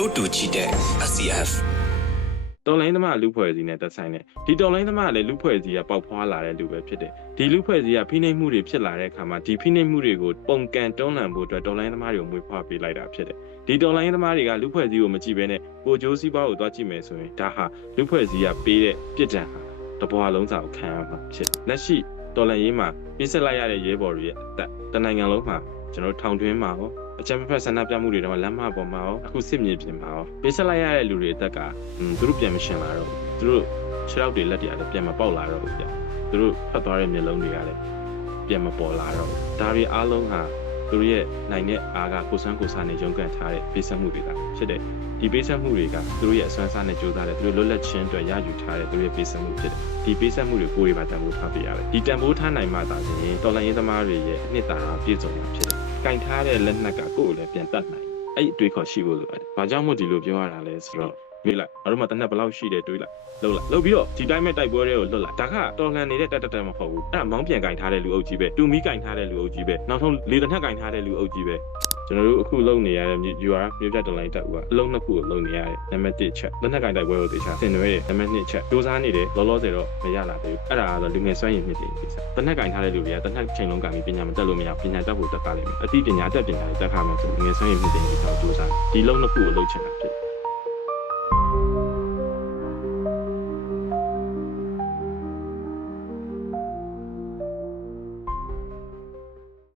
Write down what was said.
တိုးတူကြည့်တဲ့ SCF တော်လိုင်းသမားလူဖွဲ့စည်းနဲ့သက်ဆိုင်တယ်ဒီတော်လိုင်းသမားကလည်းလူဖွဲ့စည်းကပေါက်ဖွာလာတဲ့လူပဲဖြစ်တယ်ဒီလူဖွဲ့စည်းကဖိနှိပ်မှုတွေဖြစ်လာတဲ့အခါမှာဒီဖိနှိပ်မှုတွေကိုပုံကန်တွန်းလှန်ဖို့အတွက်တော်လိုင်းသမားတွေကိုမွေးဖွားပေးလိုက်တာဖြစ်တယ်ဒီတော်လိုင်းသမားတွေကလူဖွဲ့စည်းကိုမကြည့်ဘဲနဲ့ကိုဂျိုးစည်းပွားကိုသွားကြည့်မယ်ဆိုရင်ဒါဟာလူဖွဲ့စည်းကပေးတဲ့ပြစ်ဒဏ်ဟာတဘွားလုံးစာကိုခံရမှာဖြစ်တယ်လက်ရှိတော်လိုင်းရေးမှာပြစ်ဆက်လိုက်ရတဲ့ရဲဘော်တွေရဲ့အသက်တနိုင်ငံလုံးမှာကျွန်တော်တို့ထောင်တွင်းမှာရော အကြမ်းဖက်ဆန္ဒပြမှုတွေတော့လမ်းမပေါ်မှာရောအခုစစ်မြေပြင်မှာရောပြစ်ဆက်လိုက်ရတဲ့လူတွေအသက်ကอืมသူတို့ပြန်မရှင်လာတော့ဘူးသူတို့ခြေထောက်တွေလက်တွေလည်းပြန်မပေါက်လာတော့ဘူးဗျသူတို့ဖတ်သွားတဲ့မျက်လုံးတွေကလည်းပြန်မပေါ်လာတော့ဘူးဒါတွေအားလုံးဟာ သူတို့ရဲ့နိုင်တဲ့အားကကိုစန်းကိုစားနေရုန်းကန်ထားတဲ့ပေးဆက်မှုတွေကဖြစ်တဲ့ဒီပေးဆက်မှုတွေကသူတို့ရဲ့အစွမ်းစားနဲ့ကြိုးစားတဲ့သူတို့လွတ်လပ်ခြင်းအတွက်ရယူထားတဲ့သူတို့ရဲ့ပေးဆက်မှုဖြစ်တယ်ဒီပေးဆက်မှုတွေကိုယ်တွေပါတန်ဖိုးထားပေးရတယ်ဒီတန်ဖိုးထားနိုင်မှသာလျှင်တော်လှန်ရေးသမားတွေရဲ့အနှစ်သာရပြည့်စုံမှာဖြစ်တယ်ကင်ထားတဲ့လက်နက်ကကိုယ့်ကိုလည်းပြန်တတ်နိုင်အဲ့ဒီအတွေးခေါ်ရှိဖို့လိုတယ်။ဘာကြောင့်မို့ဒီလိုပြောရတာလဲဆိုတော့ မေးလိုက်။အဲ့တော့မှတနက်ဘယ်လောက်ရှိတယ်တွေးလိုက်။လှုပ်လိုက်။လှုပ်ပြီးတော့ဒီတိုင်းမဲ့တိုက်ပွဲတွေကိုလွတ်လိုက်။ဒါကတော်လှန်နေတဲ့တက်တက်တက်မဟုတ်ဘူး။အဲ့ဒါမောင်းပြန်ကင်ထားတဲ့လူအုပ်ကြီးပဲ။တူမီကင်ထားတဲ့လူအုပ်ကြီးပဲ။နောက်ဆုံးလေတနက်ကင်ထားတဲ့လူအုပ်ကြီးပဲ။ကျွန်တော်တို့အခုလုပ်နေရတဲ့ UR မြို့ပြတော်လိုင်းတက်ဦးကအလုံးနှစ်ခုကိုလုပ်နေရတယ်နံပါတ်1ချက်လက်နက်ကင်တိုက်ပွဲကိုတေချာသင်နွဲတယ်နံပါတ်2ချက်စူးစမ်းနေတယ်လောလောဆယ်တော့မရလာသေးဘူးအဲ့ဒါကတော့လူငယ်စွမ်းရည်မြင့်တင်ကိစ္စလက်နက်ကင်ထားတဲ့လူတွေကလက်နက်ချိန်လုံးကံပြီးပညာမတက်လို့မရဘူးပညာတက်ဖို့တက်ပါလိမ့်မယ်အသိပညာတက်ပညာတွေတက်ခါမယ်ဆိုလူငယ်စွမ်းရည်မြင့်တင်ကိစ္စကိုစူးစမ်းဒီလုံးနှစ်ခုကိုလုပ်ချင်တာ